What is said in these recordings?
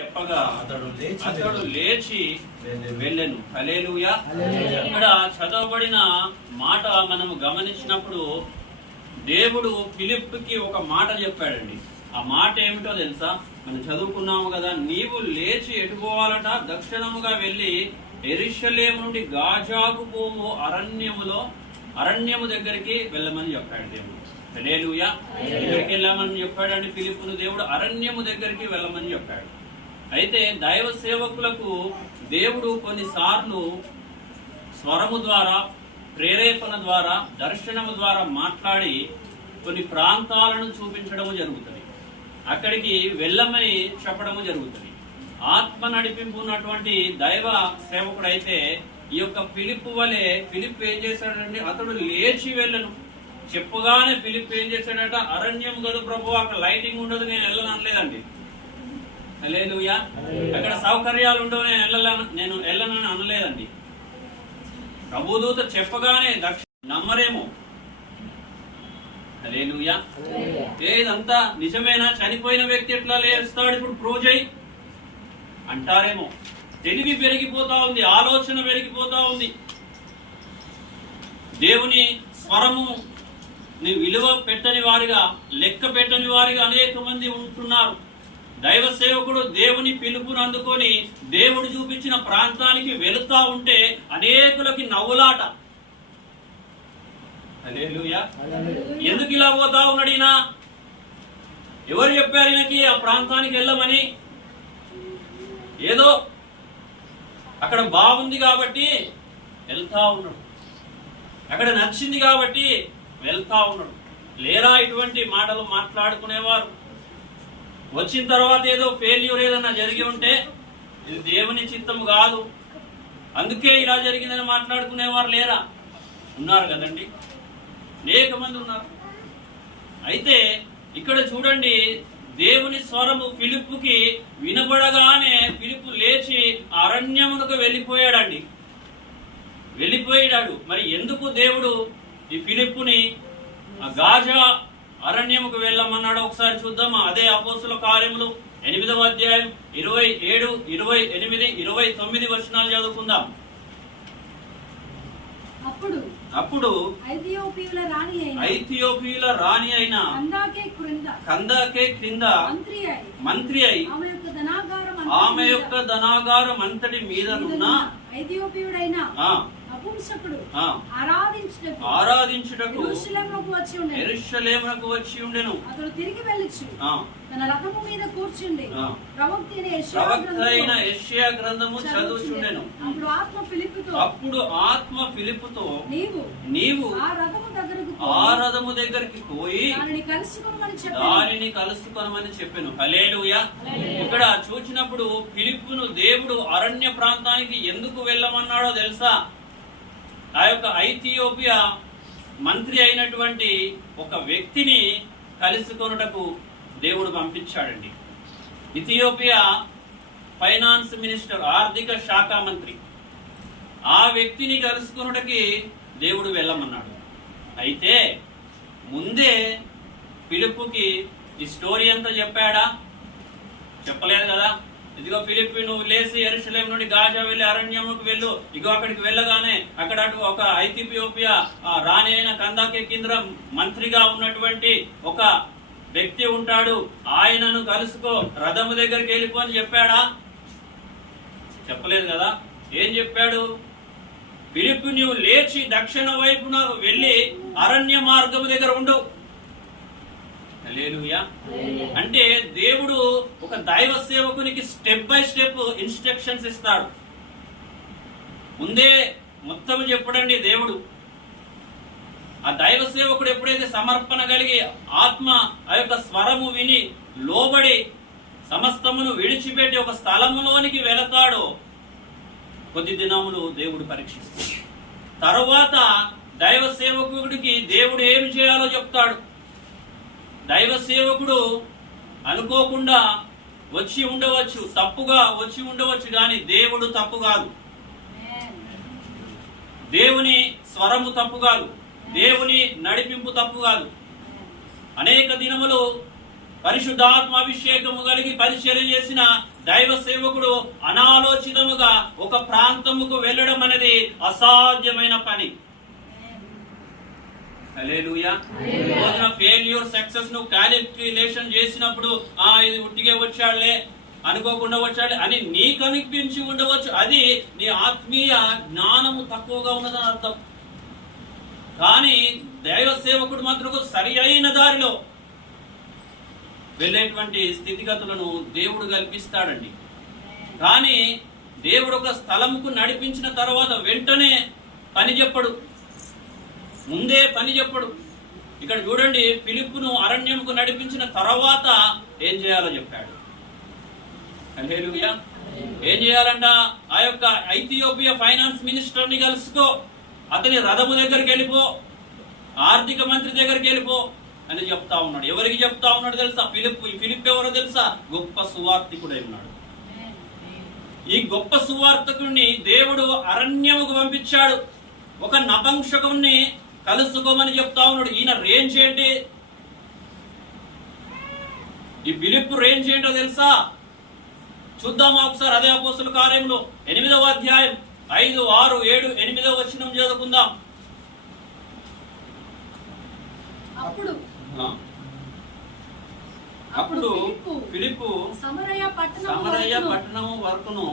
చెప్పగా అతడు లేచి వెళ్ళెను. హల్లెలూయా. ఇక్కడ చదవబడిన మాట మనము గమనించినప్పుడు దేవుడు ఫిలిప్పుకి ఒక మాట చెప్పాడండి. ఆ మాట ఏమిటో తెలుసా? మనం చదువుకున్నాము కదా, నీవు లేచి ఎటుపోవాలట, దక్షిణముగా వెళ్ళి యెరూషలేము నుండి గాజాకు పోము అరణ్యము దగ్గరికి వెళ్ళమని చెప్పాడు దేవుడు. హల్లెలూయా. ఎక్కడికి వెళ్ళమని చెప్పాడండి ఫిలిప్పును దేవుడు? అరణ్యము దగ్గరికి వెళ్ళమని చెప్పాడు. అయితే దైవ సేవకులకు దేవుడు కొన్నిసార్లు స్వరము ద్వారా, ప్రేరేపణ ద్వారా, దర్శనము ద్వారా మాట్లాడి కొన్ని ప్రాంతాలను చూపించడము జరుగుతుంది. అక్కడికి వెళ్ళమని చెప్పడము జరుగుతుంది. ఆత్మ నడిపింపు ఉన్నటువంటి దైవ సేవకుడైతే ఈ యొక్క ఫిలిప్పు వలె, ఫిలిప్ ఏం చేశాడంటే అతడు లేచి వెళ్ళను చెప్పగానే ఫిలిప్ ఏం చేశాడట, అరణ్యం కదా ప్రభు, అక్కడ లైటింగ్ ఉండదు, నేను వెళ్ళను అనలేదండి. హల్లెలూయా. అక్కడ సౌకర్యాలు ఉండవు, నేను వెళ్ళనని అనలేదండి. ప్రభుదూత చెప్పగానే నమ్మరేమో. హల్లెలూయా. ఇదంతా నిజమేనా? చనిపోయిన వ్యక్తి ఎట్లా లేస్తాడు ఇప్పుడు, ప్రూవ్ చేయి అంటారేమో. తెలివి పెరిగిపోతా ఉంది, ఆలోచన పెరిగిపోతా ఉంది. దేవుని స్వరము విలువ పెట్టని వారిగా, లెక్క పెట్టని వారిగా అనేక మంది ఉంటున్నారు. దైవ సేవకుడు దేవుని పిలుపును అందుకొని దేవుడు చూపించిన ప్రాంతానికి వెళుతా ఉంటే అనేకులకి నవ్వులాట. హల్లెలూయా. ఎందుకు ఇలా పోతా ఉన్నాడు ఈయన? ఎవరు చెప్పారు ఈయనకి ఆ ప్రాంతానికి వెళ్ళమని? ఏదో అక్కడ బాగుంది కాబట్టి వెళ్తా ఉన్నాడు, అక్కడ నచ్చింది కాబట్టి వెళ్తా ఉన్నాడు. లేరా ఇటువంటి మాటలు మాట్లాడుకునేవారు? వచ్చిన తర్వాత ఏదో ఫెయిల్యూర్ ఏదన్నా జరిగి ఉంటే ఇది దేవుని చిత్తము కాదు, అందుకే ఇలా జరిగిందని మాట్లాడుకునేవారు లేరా? ఉన్నారు కదండి, అనేక మంది ఉన్నారు. అయితే ఇక్కడ చూడండి, దేవుని స్వరము ఫిలిప్పుకి వినబడగానే ఫిలిప్పు లేచి అరణ్యమునకు వెళ్ళిపోయాడండి. వెళ్ళిపోయాడు. మరి ఎందుకు దేవుడు ఈ ఫిలిప్పుని గాజా అరణ్యముకు వెళ్ళమన్నాడు? ఒకసారి చూద్దామా? అదే అపోస్తుల కార్యములు 8వ అధ్యాయం 27, 28, 29 వచనాలు చదువుకుందాం. అప్పుడు ఐథియోపియుల రాణి అయిన కందాకే క్రింద మంత్రి అయి ఆమె యొక్క ధనాగారం అంతటి మీదనున్న ఐథియోపియుడైన ఆరాధించుటకు యెరూషలేమునకు వచ్చి ఉండెను. అతడు తిరిగి వెళ్ళొచ్చు తన రథము మీద కూర్చుండి ప్రవక్త అయిన యెషయా గ్రంథము చదువుచుండెను. అప్పుడు ఆత్మ ఫిలిప్పుతో నీవు ఆ రథము దగ్గరికి పోయి దానిని కలుసుకొనమని చెప్పెను. హల్లెలూయా. ఇక్కడ చూచినప్పుడు ఫిలిప్పును దేవుడు అరణ్య ప్రాంతానికి ఎందుకు వెళ్ళమన్నాడో తెలుసా? ఆ యొక్క ఐథియోపియా మంత్రి అయినటువంటి ఒక వ్యక్తిని కలుసుకొనుటకు దేవుడు పంపించాడండి. ఇథియోపియా ఫైనాన్స్ మినిస్టర్, ఆర్థిక శాఖ మంత్రి. ఆ వ్యక్తిని కలుసుకొనుటకి దేవుడు వెళ్ళమన్నాడు. అయితే ముందే ఫిలిప్పుకి ఈ స్టోరీ అంతా చెప్పాడా? చెప్పలేదు కదా. ఇదిగో ఫిలిప్పు, నువ్వు లేచి యెరూషలేము నుండి గాజా వెళ్ళి అరణ్యముకు వెళ్ళు. ఇగో అక్కడికి వెళ్ళగానే అక్కడ ఒక ఐథియోపియా రాణి అయిన కందాకే కింద మంత్రిగా ఉన్నటువంటి ఒక వ్యక్తి ఉంటాడు, ఆయనను కలుసుకో, రథము దగ్గరికి వెళ్ళిపో అని చెప్పాడా? చెప్పలేదు కదా. ఏం చెప్పాడు? ఫిలిప్పు, నువ్వు లేచి దక్షిణ వైపున వెళ్ళి అరణ్య మార్గము దగ్గర ఉండు. హల్లెలూయా. అంటే దేవుడు ఒక దైవ సేవకునికి స్టెప్ బై స్టెప్ ఇన్స్ట్రక్షన్స్ ఇస్తాడు. ముందే మొత్తం చెప్పడండి దేవుడు. ఆ దైవ సేవకుడు ఎప్పుడైతే సమర్పణ కలిగి ఆత్మ ఆ యొక్క స్వరము విని లోబడి సమస్తమును విడిచిపెట్టి ఒక స్థలములోనికి వెళతాడో కొద్ది దినములు దేవుడు పరీక్షిస్తాడు. తరువాత దైవ సేవకుడికి దేవుడు ఏమి చేయాలో చెప్తాడు. దైవ సేవకుడు అనుకోకుండా వచ్చి ఉండవచ్చు, తప్పుగా వచ్చి ఉండవచ్చు, కానీ దేవుడు తప్పు కాదు. దేవుని స్వరము తప్పు కాదు, దేవుని నడిపింపు తప్పు కాదు. అనేక దినములు పరిశుద్ధాత్మ అభిషేకము కలిగి పరిచర్య చేసిన దైవ సేవకుడు అనాలోచితముగా ఒక ప్రాంతముకు వెళ్ళడం అనేది అసాధ్యమైన పని. హల్లెలూయా. రోజున ఫెయిల్యూర్ సక్సెస్ ను క్యాలిక్యులేషన్ చేసినప్పుడు ఇది ఉట్టిగా వచ్చాడులే, అనుకోకుండా వచ్చాడు అని నీకు అనిపించి ఉండవచ్చు. అది నీ ఆత్మీయ జ్ఞానము తక్కువగా ఉన్నదని అర్థం. కానీ దైవ సేవకుడు మాత్రం సరి అయిన దారిలో వెళ్ళేటువంటి స్థితిగతులను దేవుడు కల్పిస్తాడండి. కానీ దేవుడు ఒక స్థలంకు నడిపించిన తర్వాత వెంటనే పని చెప్పడు, ముందే పని చెప్పడు. ఇక్కడ చూడండి, ఫిలిప్పును అరణ్యంకు నడిపించిన తర్వాత ఏం చేయాలో చెప్పాడు. హల్లెలూయా. ఏం చేయాలంట? ఆ యొక్క ఐథియోపియా ఫైనాన్స్ మినిస్టర్ ని కలుసుకో, అతని రథము దగ్గరికి వెళ్ళిపో, ఆర్థిక మంత్రి దగ్గరికి వెళ్ళిపో అని చెప్తా ఉన్నాడు. ఎవరికి చెప్తా ఉన్నాడు తెలుసా? ఫిలిప్ ఎవరో తెలుసా? గొప్ప సువార్తికుడై ఉన్నాడు. ఈ గొప్ప సువార్తకుడిని దేవుడు అరణ్యముకు పంపించాడు. ఒక నపుంసకుణ్ణి కలుసుకోమని చెప్తా ఉన్నాడు. ఈయన రేంజ్ ఏంటి? ఈ ఫిలిప్ రేంజ్ ఏంటో తెలుసా? చూద్దామా ఒకసారి. అదే అపోస్తలుల కార్యములు 8వ అధ్యాయం 5, 6, 7, 8వ వచనం చదువుకుందాం. అప్పుడు ఫిలిప్పు సమరయ పట్టణము వరకును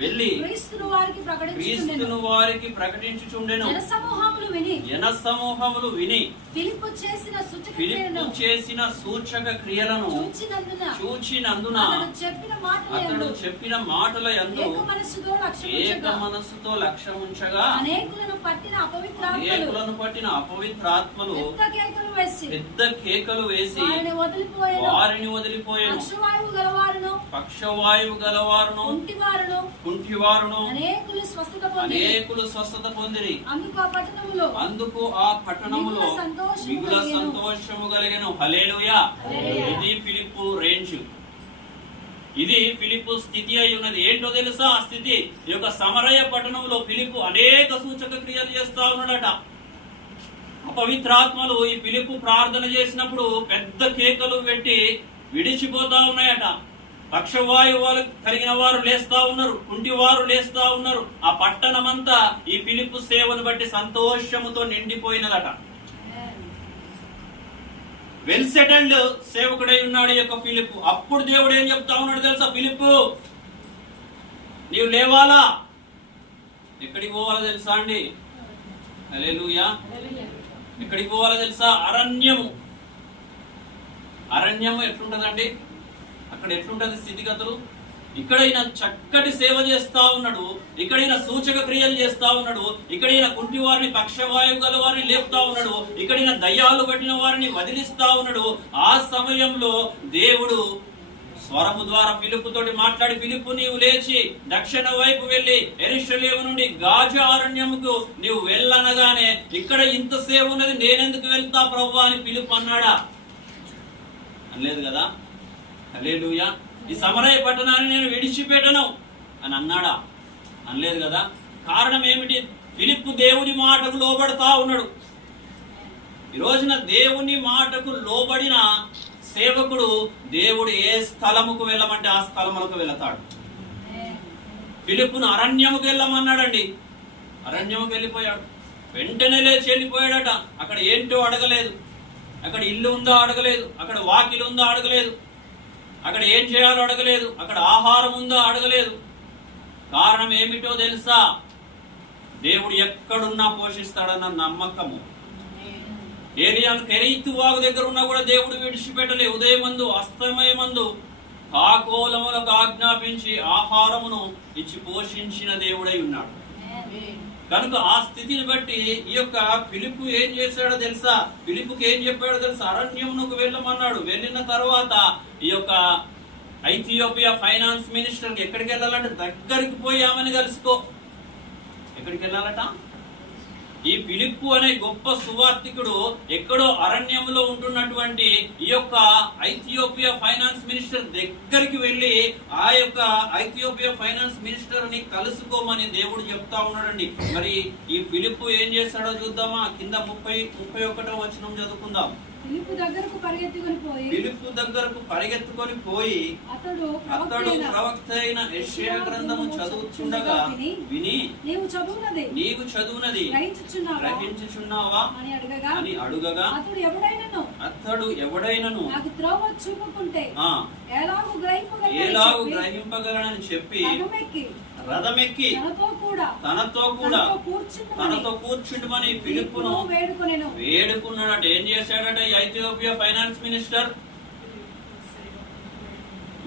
వెళ్ళి క్రీస్తును వారికి ప్రకటించుచుండెను. జనసమూహములు విని ఫిలిప్పు చేసిన సూచక క్రియలను చూచినందున అతడు చెప్పిన మాటల యందు ఏక మనస్సుతో లక్ష్యముంచగా అనేకులను పట్టిన అపవిత్రాత్మలు పెద్ద కేకలు వేసి వారిని వదిలిపోయాను. పక్షవాయువు గలవారును కుంటివారును అనేకులు స్వస్థత పొందిరి. అందుకు ఆ పట్టణములో మిగుల సంతోషము కలిగెను. హల్లెలూయా. ఇది ఫిలిప్పు రేంజ్, ఇది ఫిలిప్పు స్థితి అయి ఉన్నది. ఏంటో తెలుసా ఆ స్థితి? ఈ యొక్క సమరయ పట్టణంలో ఫిలిప్పు అనేక సూచక క్రియలు చేస్తా ఉన్నాడట. అపవిత్రాత్మలు ఈ ఫిలిప్పు ప్రార్థన చేసినప్పుడు పెద్ద కేకలు పెట్టి విడిచిపోతా ఉన్నాయట. పక్షవాయువు కలిగిన వారు లేస్తా ఉన్నారు, కుంటివారు లేస్తా ఉన్నారు. ఆ పట్టణమంతా ఈ ఫిలిప్పు సేవను బట్టి సంతోషముతో నిండిపోయినదట. వెల్ సెటిల్డ్ సేవకుడై ఉన్నాడు ఈ యొక్క ఫిలిప్పు. అప్పుడు దేవుడు ఏం చెప్తా ఉన్నాడు తెలుసా? ఫిలిప్పు, నీవు లేవాలా? ఎక్కడికి పోవాలో తెలుసా అండి? హల్లెలూయా. ఎక్కడికి పోవాలో తెలుసా? అరణ్యము. అరణ్యము ఎట్లుంటదండి? అక్కడ ఎట్లుంటది స్థితిగతులు? ఇక్కడ ఈయన చక్కటి సేవ చేస్తా ఉన్నాడు, ఇక్కడ ఈయన సూచక క్రియలు చేస్తా ఉన్నాడు, ఇక్కడ ఈయన కుంటి వారిని పక్షవాయువు గల వారిని లేపుతా ఉన్నాడు, ఇక్కడ ఈయన దయ్యాలు పట్టిన వారిని వదిలిస్తా ఉన్నాడు. ఆ సమయంలో దేవుడు స్వరము ద్వారా ఫిలిప్పు తోటి మాట్లాడి, ఫిలిప్పు నీవు లేచి దక్షిణ వైపు వెళ్లి యెరూషలేము నుండి గాజా అరణ్యముకు నీవు వెళ్ళనగానే ఇక్కడ ఇంత సేవ ఉన్నది, నేనెందుకు వెళ్తా ప్రభువా అని ఫిలిప్పు అన్నాడా? అనలేదు కదా. హల్లెలూయా. ఈ సమరయ పట్టణాన్ని నేను విడిచిపెట్టను అని అన్నాడా? అనలేదు కదా. కారణం ఏమిటి? ఫిలిప్పు దేవుని మాటకు లోబడతా ఉన్నాడు. ఈ రోజున దేవుని మాటకు లోబడిన సేవకుడు దేవుడు ఏ స్థలముకు వెళ్ళమంటే ఆ స్థలములకు వెళతాడు. ఫిలిప్పును అరణ్యముకు వెళ్ళమన్నాడండి, అరణ్యముకు వెళ్ళిపోయాడు. వెంటనే లేచి వెళ్ళిపోయాడట. అక్కడ ఏంటో అడగలేదు, అక్కడ ఇల్లు ఉందో అడగలేదు, అక్కడ వాకిలు ఉందో అడగలేదు, అక్కడ ఏం చేయాలో అడగలేదు, అక్కడ ఆహారం ఉందో అడగలేదు. కారణం ఏమిటో తెలుసా? దేవుడు ఎక్కడున్నా పోషిస్తాడన్న నమ్మకము. ఏలియాను కెరీతు వాగు దగ్గర ఉన్నా కూడా దేవుడు విడిచిపెట్టలే. ఉదయమందు అస్తమయమందు కాకోలములకు ఆజ్ఞాపించి ఆహారమును ఇచ్చి పోషించిన దేవుడై ఉన్నాడు. కనుక ఆ స్థితిని బట్టి ఈ యొక్క ఫిలిప్పు ఏం చేశాడో తెలుసా? ఫిలిప్పుకి ఏం చెప్పాడో తెలుసా? అరణ్యమునకు వెళ్ళమన్నాడు. వెళ్ళిన తర్వాత ఈ యొక్క ఐథియోపియా ఫైనాన్స్ మినిస్టర్ ఎక్కడికి వెళ్ళాలంటే దగ్గరికి పోయి ఆమెను కలుసుకో. ఎక్కడికి వెళ్ళాలట? ఈ ఫిలిప్పు అనే గొప్ప సువార్తికుడు ఎక్కడో అరణ్యంలో ఉంటున్నటువంటి ఈ యొక్క ఐథియోపియా ఫైనాన్స్ మినిస్టర్ దగ్గరికి వెళ్ళి ఆ యొక్క ఐథియోపియా ఫైనాన్స్ మినిస్టర్ ని కలుసుకోమని దేవుడు చెప్తా ఉన్నాడండి. మరి ఈ ఫిలిప్పు ఏం చేస్తాడో చూద్దామా? కింద 31వ వచనం చదువుకుందాం. ఫిలిప్పు దగ్గరకు పరిగెత్తుకొని పోయి అతడు ప్రవక్త అయిన యెషయా గ్రంథము చదువుచుండగా విని నీవు చదువునది గ్రహించుచున్నావా అని అడుగగా అతడు ఎవడైనను నాకు త్రోవ చూపుకుంటే ఎలాగు గ్రహింపగలనని చెప్పి రథమెక్కి తనతో కూర్చుండమని ఫిలిప్పును వేడుకున్నాడట. ఏం చేశాడట ఈ ఐథియోపియా ఫైనాన్స్ మినిస్టర్?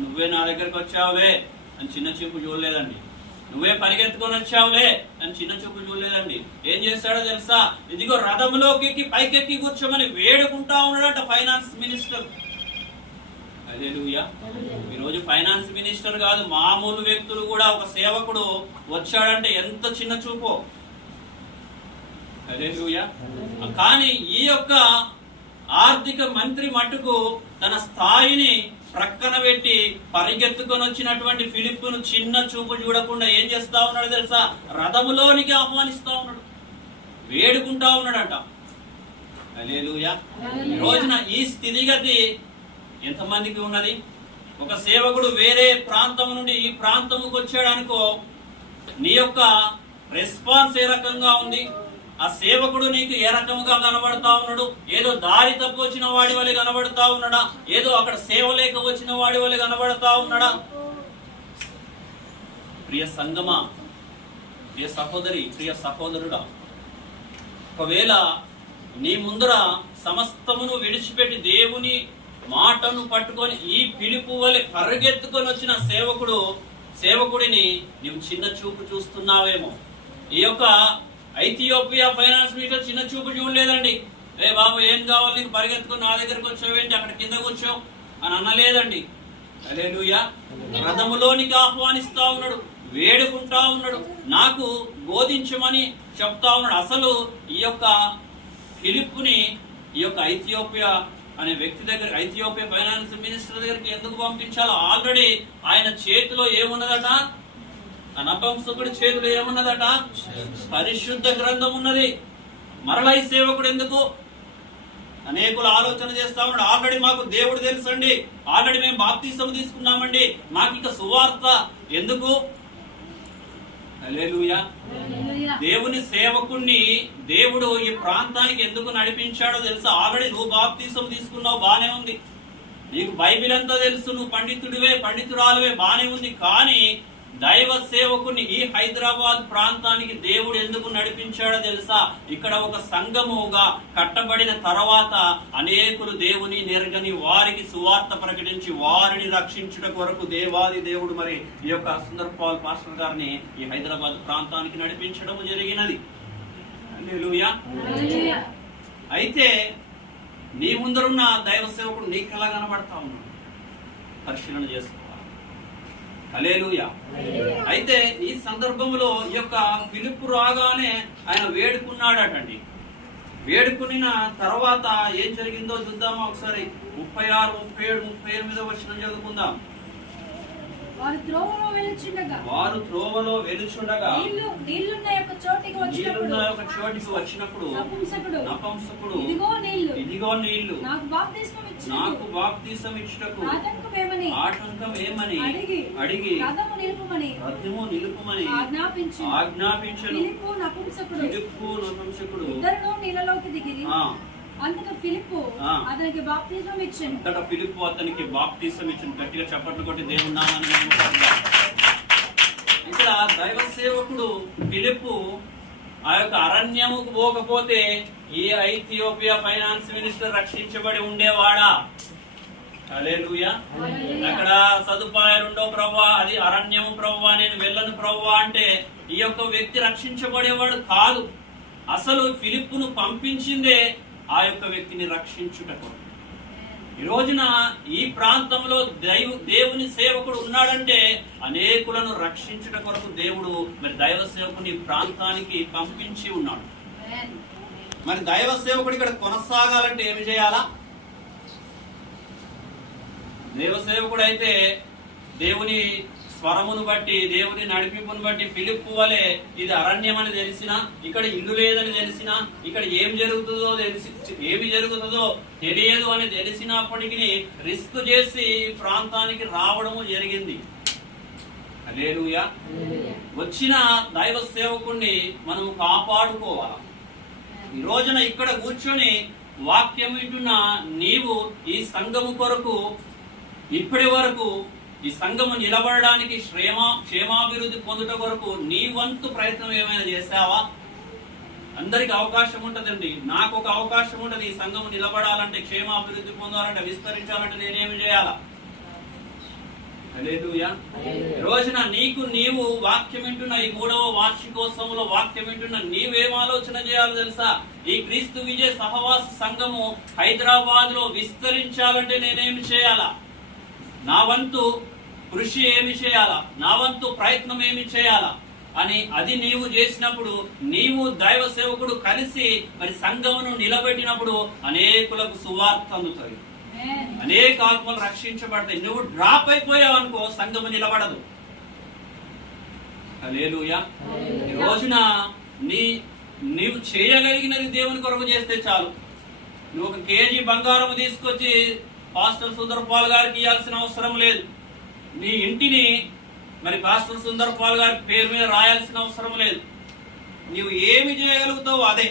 నువ్వే నా దగ్గరకు వచ్చావులే అని చిన్న చూపు చూడలేదండి. నువ్వే పరిగెత్తుకొని వచ్చావులే అని చిన్న చూపు చూడలేదండి. ఏం చేశాడో తెలుసా? ఇదిగో రథంలోకి పైకెక్కి కూర్చోమని వేడుకుంటా ఉన్నాడట ఫైనాన్స్ మినిస్టర్. హల్లెలూయా. ఈరోజు ఫైనాన్స్ మినిస్టర్ కాదు, మామూలు వ్యక్తులు కూడా ఒక సేవకుడు వచ్చాడంటే ఎంత చిన్న చూపో. హల్లెలూయా. కానీ ఈ యొక్క ఆర్థిక మంత్రి మట్టుకు తన స్థాయిని ప్రక్కన పెట్టి పరిగెత్తుకొని వచ్చినటువంటి ఫిలిప్పును చిన్న చూపు చూడకుండా ఏం చేస్తా ఉన్నాడు తెలుసా? రథములోనికి ఆహ్వానిస్తా ఉన్నాడు, వేడుకుంటా ఉన్నాడట. హల్లెలూయా. ఈ రోజున ఈ స్థితిగతి ఎంతమందికి ఉన్నది? ఒక సేవకుడు వేరే ప్రాంతం నుండి ఈ ప్రాంతంకు వచ్చాడు అనుకో, నీ యొక్క రెస్పాన్స్ ఏ రకంగా ఉంది? ఆ సేవకుడు నీకు ఏ రకంగా కనబడతా ఉన్నాడు? ఏదో దారి తప్పు వచ్చిన వాడి వల్ల కనబడతా ఉన్నాడా? ఏదో అక్కడ సేవ లేక వచ్చిన వాడి వల్ల కనబడతా ఉన్నాడా? ప్రియ సంగమా, ప్రియ సహోదరి, ప్రియ సహోదరుడా, ఒకవేళ నీ ముందర సమస్తమును విడిచిపెట్టి దేవుని మాటను పట్టుకొని ఈ పిలుపు వలె పరిగెత్తుకొని వచ్చిన సేవకుడిని నీవు చిన్న చూపు చూస్తున్నావేమో. ఈ యొక్క ఐథియోపియా ఫైనాన్స్ మినిస్టర్ చిన్న చూపు చూడలేదండి. ఏ బాబు ఏం కావాలి నీకు, పరిగెత్తుకొని నా దగ్గరకు వచ్చావేంటి, అక్కడ కింద కూర్చోవు అని అనలేదండి. హల్లెలూయా. రథములోనికి ఆహ్వానిస్తా ఉన్నాడు, వేడుకుంటా ఉన్నాడు, నాకు బోధించమని చెప్తా ఉన్నాడు. అసలు ఈ యొక్క ఫిలిప్పుని ఈ యొక్క ఐథియోపియా అనే వ్యక్తి దగ్గర, ఐథియోపియా ఫైనాన్స్ మినిస్టర్ దగ్గరికి ఎందుకు పంపించాలో? ఆల్రెడీ ఆయన చేతిలో ఏమున్నదట? ఆ నపుంసకుడి చేతిలో ఏమున్నదట? పరిశుద్ధ గ్రంథం ఉన్నది. మరలా ఈ సేవకుడు ఎందుకు? అనేకులు ఆలోచన చేస్తా ఉన్నాడు. ఆల్రెడీ మాకు దేవుడు తెలుసండి, ఆల్రెడీ మేము బాప్తిసం తీసుకున్నామండి, మాకు ఇక సువార్త ఎందుకు? హల్లెలూయా. దేవుని సేవకుణ్ణి దేవుడు ఈ ప్రాంతానికి ఎందుకు నడిపించాడో తెలుసా? ఆల్రెడీ నువ్వు బాప్తిసం తీసుకున్నావు, బానే ఉంది, నీకు బైబిల్ అంతా తెలుసు, నువ్వు పండితురాలువే, బానే ఉంది. కానీ దైవ సేవకుని ఈ హైదరాబాద్ ప్రాంతానికి దేవుడు ఎందుకు నడిపించాడో తెలుసా? ఇక్కడ ఒక సంఘముగా కట్టబడిన తర్వాత అనేకులు దేవుని నెరగని వారికి సువార్త ప్రకటించి వారిని రక్షించుట కొరకు దేవాది దేవుడు మరి ఈ యొక్క సుందర్ పాల్ పాస్టర్ గారిని ఈ హైదరాబాద్ ప్రాంతానికి నడిపించడం జరిగినది. హల్లెలూయా. అయితే నీ ముందరున్న దైవ సేవకుడు నీకు ఎలా కనబడతా ఉన్నాడు? పరిశీలన చేసుకోవాలి. హల్లెలూయా. అయితే ఈ సందర్భంలో ఈ యొక్క ఫిలిప్పు రాగానే ఆయన వేడుకున్నాడటండి. వేడుకున్న తర్వాత ఏం జరిగిందో చూద్దామా ఒకసారి. 36, 37, 38 వచనం చదువుకుందాం. వారు త్రోవలో వెలుచుండగా నీళ్లున్న యొక్క చోటికి వచ్చినప్పుడు నపుంసకుడు ఇదిగో నీళ్లు నాకు బాప్తిసం ఇచ్చుటకు ఆటంకం ఏమని అడిగి రథము నిలుపుమని ఆజ్ఞాపించను. ఫిలిప్పు నపుంసకుడు ఇద్దరును నీళ్ళలోకి దిగిరి. అంతటా ఫిలిప్పు అతనికి బాప్తిసం ఇచ్చాను. గట్టిగా చప్పట్లు కొట్టి దేవుని నామాన్ని మహిమపరుద్దాం. ఇక్కడ దైవ సేవకుడు ఫిలిప్పు ఆ యొక్క అరణ్యముకు పోకపోతే ఈ ఐథియోపియా ఫైనాన్స్ మినిస్టర్ రక్షించబడి ఉండేవాడా? హల్లెలూయా. అక్కడ సదుపాయాలుండో ప్రభువా, అది అరణ్యము ప్రభువా, నేను వెళ్ళను ప్రభువా అంటే ఈ యొక్క వ్యక్తి రక్షించబడేవాడు కాదు. అసలు ఫిలిప్పును పంపించిందే ఆ యొక్క వ్యక్తిని రక్షించుటకు. ఈ రోజున ఈ ప్రాంతంలో దేవుని సేవకుడు ఉన్నాడంటే అనేకులను రక్షించుట కొరకు దేవుడు మరి దైవ సేవకుని ప్రాంతానికి పంపించి ఉన్నాడు. మరి దైవ సేవకుడు ఇక్కడ కొనసాగాలంటే ఏమి చేయాలా? దైవ సేవకుడు అయితే దేవుని స్వరమును బట్టి, దేవుని నడిపింపును బట్టి ఫిలిప్పు వలె ఇది అరణ్యం అని తెలిసినా, ఇక్కడ ఇల్లు లేదని తెలిసినా, ఇక్కడ ఏమి జరుగుతుందో తెలియదు అని తెలిసినప్పటికీ రిస్క్ చేసి ఈ ప్రాంతానికి రావడము జరిగింది. హల్లెలూయా. వచ్చిన దైవ సేవకుణ్ణి మనం కాపాడుకోవాలి. ఈ రోజున ఇక్కడ కూర్చొని వాక్యం వింటున్న నీవు ఈ సంఘము కొరకు ఇప్పటి వరకు ఈ సంఘము నిలబడడానికి క్షేమాభివృద్ధి పొందుట కొరకు నీ వంతు ప్రయత్నం ఏమైనా చేశావా? అందరికి అవకాశం ఉంటదండి. నాకు ఒక అవకాశం ఉంటది. ఈ సంఘము నిలబడాలంటే, క్షేమాభివృద్ధి పొందాలంటే, విస్తరించాలంటే నేనేమి చేయాలా? హల్లెలూయా. రోజున నీవు వాక్యం వింటున్న ఈ 3వ వార్షికోత్సవంలో వాక్యం వింటున్న నీవేం ఆలోచన చేయాలో తెలుసా? ఈ క్రీస్తు విజయ సహవాస సంఘము హైదరాబాద్ లో విస్తరించాలంటే నేనేమి చేయాలా? నా వంతు కృషి ఏమి చేయాలా? నా వంతు ప్రయత్నం ఏమి చేయాలా అని అది నీవు చేసినప్పుడు, నీవు దైవ సేవకుడు కలిసి మరి సంఘమును నిలబెట్టినప్పుడు అనేకులకు సువార్త అందుతుంది, అనేక ఆత్మలు రక్షించబడతాయి. నువ్వు డ్రాప్ అయిపోయావు అనుకో, సంఘము నిలబడదు. హల్లెలూయా. ఈ రోజున నీవు చేయగలిగినది దేవుని కొరకు చేస్తే చాలు. నువ్వు 1 కేజీ బంగారం తీసుకొచ్చి పాస్టర్ సుందరపాల్ గారికి ఇవ్వాల్సిన అవసరం లేదు. నీ ఇంటిని మరి పాస్టర్ సుందరపాల్ గారి పేరు మీద రాయాల్సిన అవసరం లేదు. నీవు ఏమి చేయగలుగుతావు అదే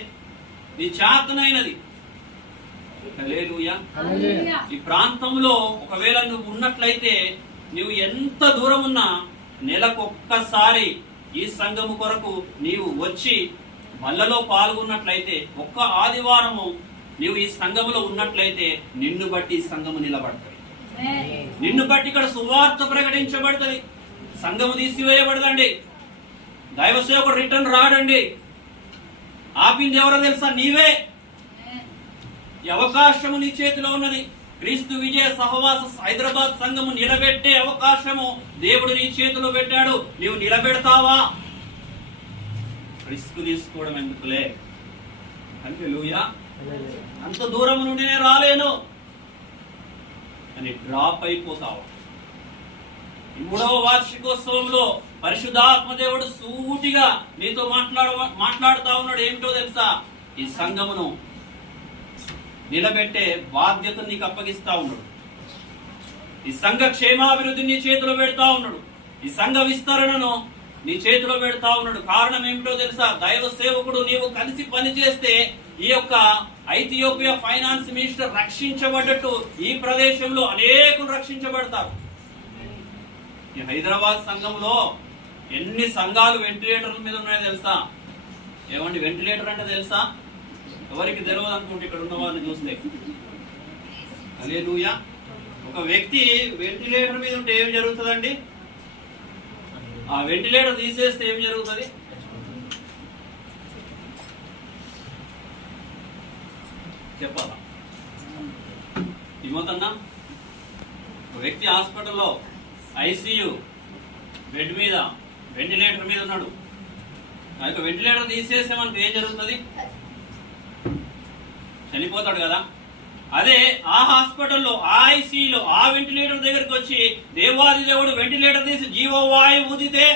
నీ చేతనైనది. హల్లెలూయా. ఈ ప్రాంతంలో ఒకవేళ నువ్వు ఉన్నట్లయితే, నువ్వు ఎంత దూరం ఉన్నా నెలకొక్కసారి ఈ సంఘము కొరకు నీవు వచ్చి బల్లలో పాల్గొన్నట్లయితే, ఒక్క ఆదివారము నీవు ఈ సంఘములో ఉన్నట్లయితే, నిన్ను బట్టి ఈ సంఘము నిలబడుతుంది. నిన్ను బట్టి ఇక్కడ సువార్త ప్రకటించబడుతుంది. సంఘము తీసివేయబడదండి. దైవ సేవకుడు రిటర్న్ రాడండి. ఆపింది ఎవరో తెలుసా? నీవే. ఈ అవకాశము నీ చేతిలో ఉన్నది. క్రీస్తు విజయ సహవాస హైదరాబాద్ సంఘము నిలబెట్టే అవకాశము దేవుడు నీ చేతిలో పెట్టాడు. నీవు నిలబెడతావా? రిస్క్ తీసుకోవడం ఎందుకులే? హల్లెలూయా. అంత దూరం నుండి నేను రాలేను అని డ్రాప్ అయిపోతావా? 3వ వార్షికోత్సవంలో పరిశుద్ధాత్మ దేవుడు సూటిగా నీతో మాట్లాడుతా ఉన్నాడు. ఏమిటో తెలుసా? ఈ సంఘమును నిలబెట్టే బాధ్యత నీకు అప్పగిస్తా ఉన్నాడు. ఈ సంఘ క్షేమాభివృద్ధి నీ చేతిలో పెడతా ఉన్నాడు. ఈ సంఘ విస్తరణను నీ చేతిలో పెడతా ఉన్నాడు. కారణం ఏమిటో తెలుసా? దైవ సేవకుడు నీవు కలిసి పనిచేస్తే ఈ యొక్క ఐథియోపియా ఫైనాన్స్ మినిస్టర్ రక్షించబడ్డట్టు ఈ ప్రదేశంలో అనేకులు రక్షించబడతారు. ఈ హైదరాబాద్ సంఘంలో ఎన్ని సంఘాలు వెంటిలేటర్ల మీద ఉన్నాయో తెలుసా? ఏమండి వెంటిలేటర్ అంటే తెలుసా? ఎవరికి తెలియదు అనుకుంటే ఇక్కడ ఉన్న వాళ్ళని చూస్తే. హల్లెలూయా. ఒక వ్యక్తి వెంటిలేటర్ మీద ఉంటే ఏం జరుగుతుందండి? ఆ వెంటిలేటర్ తీసేస్తే ఏం జరుగుతుంది? చెప్పాలా? తిమోతన్నా, ఒక వ్యక్తి హాస్పిటల్లో ఐసీయూ బెడ్ మీద వెంటిలేటర్ మీద ఉన్నాడు. ఆ యొక్క వెంటిలేటర్ తీసేసామంటే ఏం జరుగుతుంది? చనిపోతాడు కదా. అదే ఆ హాస్పిటల్లో ఆ ఐసీయూలో ఆ వెంటిలేటర్ దగ్గరికి వచ్చి దేవాది దేవుడు వెంటిలేటర్ తీసి జీవవాయువు ఊదితే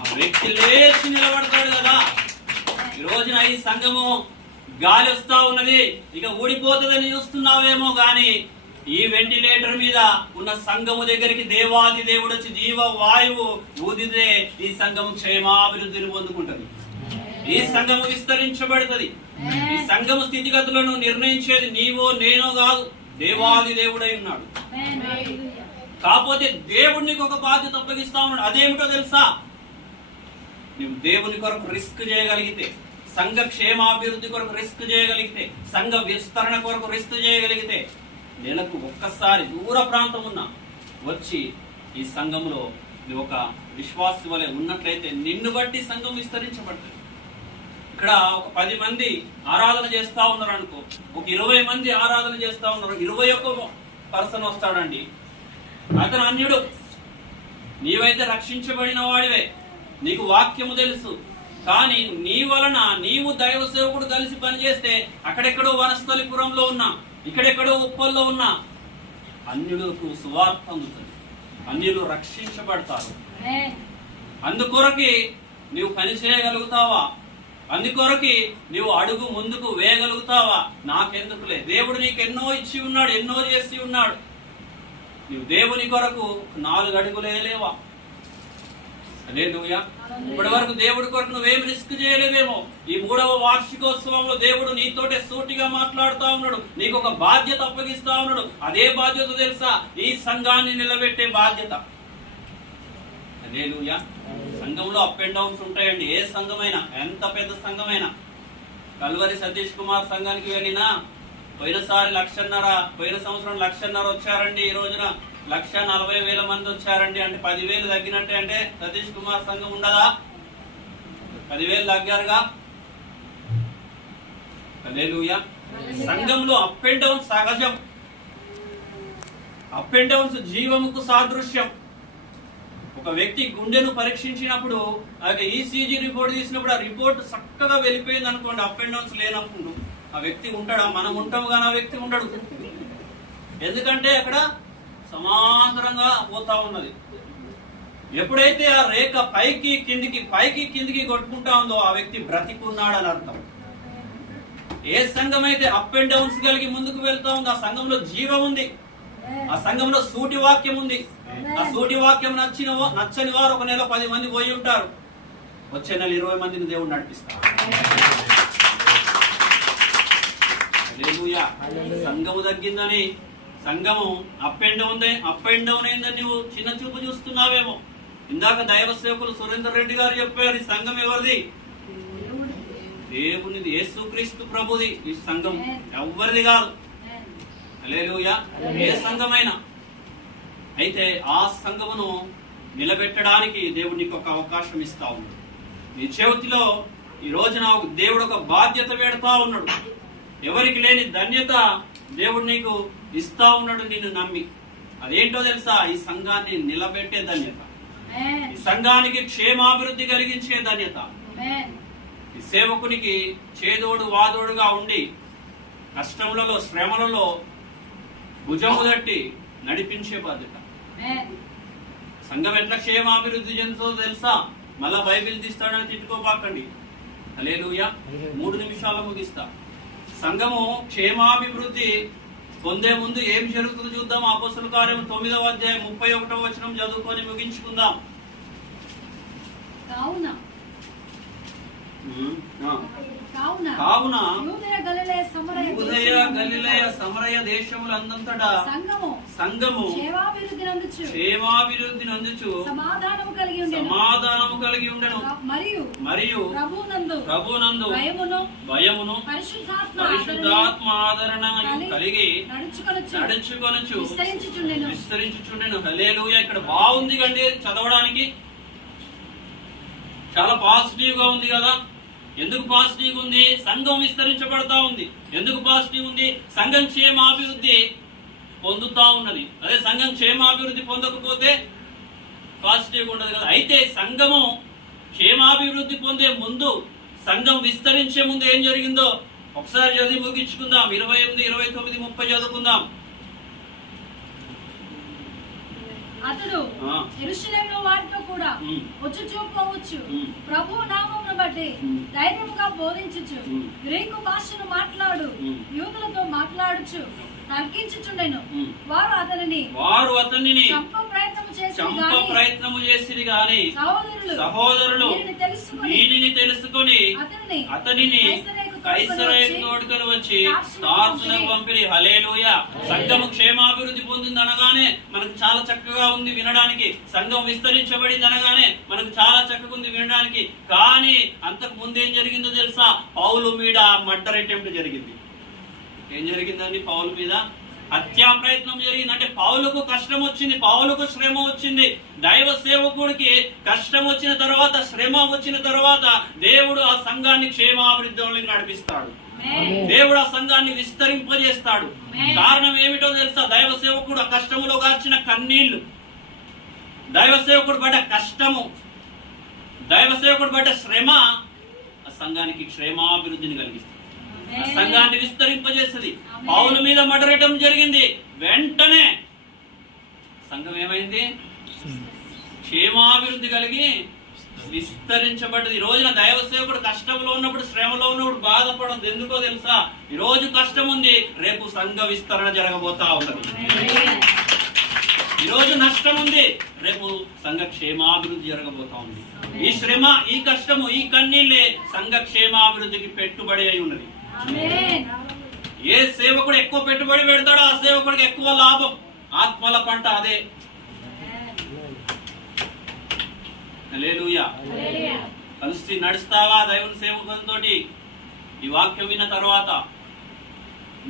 ఆ వ్యక్తి లేచి నిలబడతాడు కదా. ఈ రోజున ఈ సంఘము గాలి వస్తా ఉన్నది, ఇక ఊడిపోతుందని చూస్తున్నావేమో గాని ఈ వెంటిలేటర్ మీద ఉన్న సంఘము దగ్గరికి దేవాది దేవుడు వచ్చి జీవవాయువు ఊదితే ఈ సంఘము క్షేమాభివృద్ధిని పొందుకుంటది. ఈ సంఘము విస్తరించబడుతుంది. ఈ సంఘము స్థితిగతులను నిర్ణయించేది నీవో నేనో కాదు, దేవాది దేవుడై ఉన్నాడు. కాకపోతే దేవుడు నీకు ఒక బాధ్యత అప్పగిస్తా ఉన్నాడు. అదేమిటో తెలుసా? నువ్వు దేవుని కొరకు రిస్క్ చేయగలిగితే, సంఘ క్షేమాభివృద్ధి కొరకు రిస్క్ చేయగలిగితే, సంఘ విస్తరణ కొరకు రిస్క్ చేయగలిగితే, నెలకు ఒక్కసారి దూర ప్రాంతం ఉన్నా వచ్చి ఈ సంఘంలో నువ్వు ఒక విశ్వాసి వలె ఉన్నట్లయితే నిన్ను బట్టి సంఘం విస్తరించబడుతుంది. ఇక్కడ ఒక 10 మంది ఆరాధన చేస్తా ఉన్నారు అనుకో, ఒక 20 మంది ఆరాధన చేస్తా ఉన్నారు, 21 పర్సన్ వస్తాడండి. అతను అన్యుడు. నీవైతే రక్షించబడిన వాడివే, నీకు వాక్యము తెలుసు. కానీ నీ వలన నీవు దైవ సేవకుడు కలిసి పనిచేస్తే అక్కడెక్కడో వనస్థలిపురంలో ఉన్నా, ఇక్కడెక్కడో ఉప్పల్లో ఉన్నా అన్యులకు సువార్త అందుతుంది. అన్యులు రక్షించబడతారు. ఆమేన్. అందుకొరకి నీవు పని చేయగలుగుతావా? అందుకొరకి నీవు అడుగు ముందుకు వేయగలుగుతావా? నాకెందుకులే, దేవుడు నీకు ఎన్నో ఇచ్చి ఉన్నాడు, ఎన్నో చేసి ఉన్నాడు. నీవు దేవుని కొరకు 4 అడుగులు వేయలేవా? హల్లెలూయా. ఇప్పటి వరకు దేవుడి కొరకు నువ్వేం రిస్క్ చేయలేదేమో. ఈ 3వ వార్షికోత్సవంలో దేవుడు నీతోటే సూటిగా మాట్లాడుతా ఉన్నాడు, నీకు ఒక బాధ్యత అప్పగిస్తా ఉన్నాడు. అదే బాధ్యత తెలుసా? ఈ సంఘాన్ని నిలబెట్టే బాధ్యత. హల్లెలూయా. సంఘంలో అప్ అండ్ డౌన్స్ ఉంటాయండి. ఏ సంఘమైనా, ఎంత పెద్ద సంఘమైనా. కల్వరి సతీష్ కుమార్ సంఘానికి వెళ్ళినా పోయినసారి 1,50,000, పోయిన సంవత్సరం 1,50,000 వచ్చారండి. ఈ రోజున 1,40,000 మంది వచ్చారండి. అంటే 10,000 తగ్గినట్టే. అంటే సతీష్ కుమార్ సంఘం ఉండదా? 10,000 తగ్గారుగా. హల్లెలూయా. సంఘంలో అప్ అండ్ డౌన్స్ సహజం. అప్ అండ్ డౌన్స్ జీవముకు సాదృశ్యం. ఒక వ్యక్తి గుండెను పరీక్షించినప్పుడు ఈసీజీ రిపోర్ట్ తీసినప్పుడు ఆ రిపోర్ట్ చక్కగా వెళ్ళిపోయింది అనుకోండి, అప్ అండ్ డౌన్స్ లేనప్పుడు ఆ వ్యక్తి ఉంటాడా? మనం ఉంటాం కానీ ఆ వ్యక్తి ఉండడు. ఎందుకంటే అక్కడ సమాంతరంగా పోతా ఉన్నది. ఎప్పుడైతే ఆ రేఖ పైకి కిందికి కొట్టుకుంటా ఉందో ఆ వ్యక్తి బ్రతికున్నాడని అర్థం. ఏ సంఘం అయితే అప్ అండ్ డౌన్స్ కలిగి ముందుకు వెళ్తా ఉందో ఆ సంఘంలో జీవం ఉంది, ఆ సంఘంలో సూటి వాక్యం ఉంది. ఆ సూటి వాక్యం నచ్చని వారు ఒక నెల 10 మంది పోయి ఉంటారు. వచ్చే నెల 20 మందిని దేవుడు నడిపిస్తారు. హల్లెలూయా. సంఘము తగ్గిందని, సంఘము అప్ అండ్ డౌన్ అయిందని నువ్వు చిన్న చూపు చూస్తున్నావేమో. ఇందాక దైవ సేవకులు సురేందర్ రెడ్డి గారు చెప్పారు, ఈ సంఘం ఎవరిది? దేవునిది, యేసుక్రీస్తు ప్రభుది. ఈ సంఘం ఎవరిది కాదు. హల్లెలూయా. ఏ సంఘమైనా అయితే ఆ సంఘమును నిలబెట్టడానికి దేవుడు నీకు ఒక అవకాశం ఇస్తా ఉన్నాడు. నీ చేతిలో ఈ రోజున దేవుడు ఒక బాధ్యత పెడతా ఉన్నాడు. ఎవరికి లేని ధన్యత దేవుడు నీకు ఇస్తా ఉన్నాడు నిన్ను నమ్మి. అదేంటో తెలుసా? ఈ సంఘాన్ని నిలబెట్టే ధన్యత, ఈ సంఘానికి క్షేమాభివృద్ధి కలిగించే ధన్యత, ఈ సేవకునికి చేదోడు వాదోడుగా ఉండి కష్టములలో శ్రమలలో భుజము తట్టి నడిపించే బాధ్యత. సంఘం ఎట్లా క్షేమాభివృద్ధి చెందుతుందో తెలుసా? మళ్ళా బైబిల్ తీస్తాడని తిట్టుకోబాకండి. హల్లెలూయా. 3 నిమిషాలు ముగిస్తా. సంఘము క్షేమాభివృద్ధి పొందే ముందు ఏం జరుగుతుందో చూద్దాం. అపోస్తలుల కార్యము 9వ అధ్యాయం 31వ వచనం చదువుకొని ముగించుకుందాం. కావున యూదయ గలిలయ సమరయ దేశములందంతటా సంఘము క్షేమాభివృద్ధి నందుచు సమాధానము కలిగి ఉండెను. మరియు ప్రభునందు భయమును పరిశుద్ధాత్మ ఆదరణ కలిగి నడుచుకొనుచు విస్తరించుచుండెను. హల్లెలూయా. ఇక్కడ బాగుంది కండి చదవడానికి, చాలా పాజిటివ్ గా ఉంది కదా. ఎందుకు పాజిటివ్ ఉంది? సంఘం విస్తరించబడతా ఉంది. ఎందుకు పాజిటివ్ ఉంది? సంఘం క్షేమాభివృద్ధి పొందుతా ఉన్నది. అదే సంఘం క్షేమాభివృద్ధి పొందకపోతే పాజిటివ్ ఉండదు కదా. అయితే సంఘము క్షేమాభివృద్ధి పొందే ముందు, సంఘం విస్తరించే ముందు ఏం జరిగిందో ఒకసారి చదివి ముగించుకుందాం. 28, 29, 30 చదువుకుందాం. అతడు యెరూషలేములో వారితో కూడా వచ్చుచూపోవచ్చు, ప్రభు నామమును బట్టి ధైర్యముగా బోధించుచు, గ్రీకు భాషను మాట్లాడు యూదులతో మాట్లాడుచు తర్కించుచుండెను. వారు అతనిని చంప ప్రయత్నము చేసిరి గాని సహోదరులు దీనిని తెలుసుకొని అతనిని కైసరయకు తోడుకొని వచ్చి తార్సునకు పంపిరి. హల్లెలూయా. సంఘము క్షేమాభివృద్ధి పొందింది అనగానే మనకు చాలా చక్కగా ఉంది వినడానికి. సంఘం విస్తరించబడింది అనగానే మనకు చాలా చక్కగా ఉంది వినడానికి. కానీ అంతకు ముందు ఏం జరిగిందో తెలుసా? పౌలు మీద మర్డర్ అటెంప్ట్ జరిగింది. ఏం జరిగిందండి? పౌలు మీద హత్యా ప్రయత్నం జరిగింది. అంటే పౌలుకు కష్టం వచ్చింది, పౌలుకు శ్రమ వచ్చింది. దైవ సేవకుడికి కష్టం వచ్చిన తర్వాత, శ్రమ వచ్చిన తర్వాత దేవుడు ఆ సంఘాన్ని క్షేమాభివృద్ధిలోకి నడిపిస్తాడు. దేవుడు ఆ సంఘాన్ని విస్తరింపజేస్తాడు. కారణం ఏమిటో తెలుసా? దైవ సేవకుడు ఆ కష్టములో గార్చిన కన్నీళ్లు, దైవ సేవకుడు పడ్డ కష్టము, దైవ సేవకుడు పడ్డ శ్రమ ఆ సంఘానికి క్షేమాభివృద్ధిని కలిగిస్తుంది, ఆ సంఘాన్ని విస్తరింపజేస్తుంది. పౌలు మీద మర్డర్ అటెంప్ట్ జరిగింది. వెంటనే సంఘం ఏమైంది? క్షేమాభివృద్ధి కలిగి విస్తరించబడ్డది. ఈ రోజున దైవ సేవకుడు కష్టంలో ఉన్నప్పుడు, శ్రమలో ఉన్నప్పుడు బాధపడదు. ఎందుకో తెలుసా? ఈ రోజు కష్టం ఉంది, రేపు సంఘ విస్తరణ జరగబోతా ఉన్నది. ఈ రోజు నష్టం ఉంది, రేపు సంఘ క్షేమాభివృద్ధి జరగబోతా ఉంది. ఈ శ్రమ, ఈ కష్టము, ఈ కన్నీళ్ళే సంఘ క్షేమాభివృద్ధికి పెట్టుబడి అయి ఉన్నది. ఏ సేవకుడు ఎక్కువ పెట్టుబడి పెడతాడో ఆ సేవకుడికి ఎక్కువ లాభం. ఆత్మల పంట అదే. హల్లెలూయా. కలిసి నడుస్తావా దైవ సేవకులతో? ఈ వాక్యం విన్న తర్వాత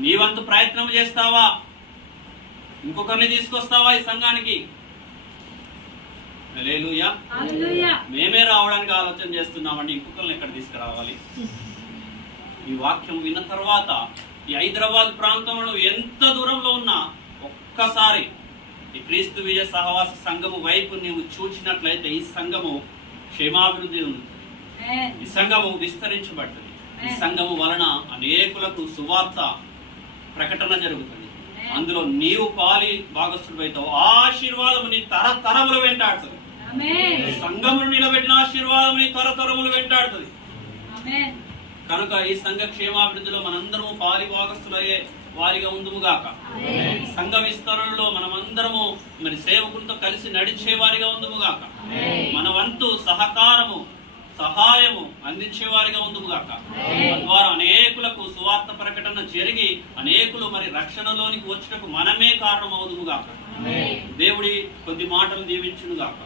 నీ వంతు ప్రయత్నం చేస్తావా? ఇంకొకరిని తీసుకొస్తావా ఈ సంఘానికి? హల్లెలూయా. మేమే రావడానికి ఆలోచన చేస్తున్నామండి, ఇంకొకరిని ఎక్కడ తీసుకురావాలి? ఈ వాక్యం విన్న తర్వాత ఈ హైదరాబాద్ ప్రాంతంలో ఎంత దూరంలో ఉన్నా ఒక్కసారి ఈ క్రీస్తు విజయ సహవాస సంఘము వైపు నీవు చూచినట్లయితే ఈ సంఘము క్షేమాభివృద్ధి ఉంది. ఈ సంఘము విస్తరించబడుతుంది. ఈ సంఘము వలన అనేకులకు సువార్త ప్రకటన జరుగుతుంది. అందులో నీవు పాలి భాగస్థుడైతావు. ఆశీర్వాదము నీ తరతరములు వెంటాడుతుంది. సంఘమును నిలబెట్టిన ఆశీర్వాదం నీ తరతరములు వెంటాడుతుంది. కనుక ఈ సంఘ క్షేమాభివృద్ధిలో మనందరము పాలి భాగస్థులయ్యే వారిగా ఉందుముగాక. సంఘ విస్తరణలో మనమందరము మరి సేవకులతో కలిసి నడిచే వారిగా ఉందుముగాక. మన వంతు సహకారము, సహాయము అందించే వారిగా ఉందుముగాక. తద్వారా అనేకులకు సువార్త ప్రకటన జరిగి అనేకులు మరి రక్షణలోనికి వచ్చుటకు మనమే కారణం అవుదుముగాక. దేవుడి కొద్ది మాటలు దీవించునుగాక.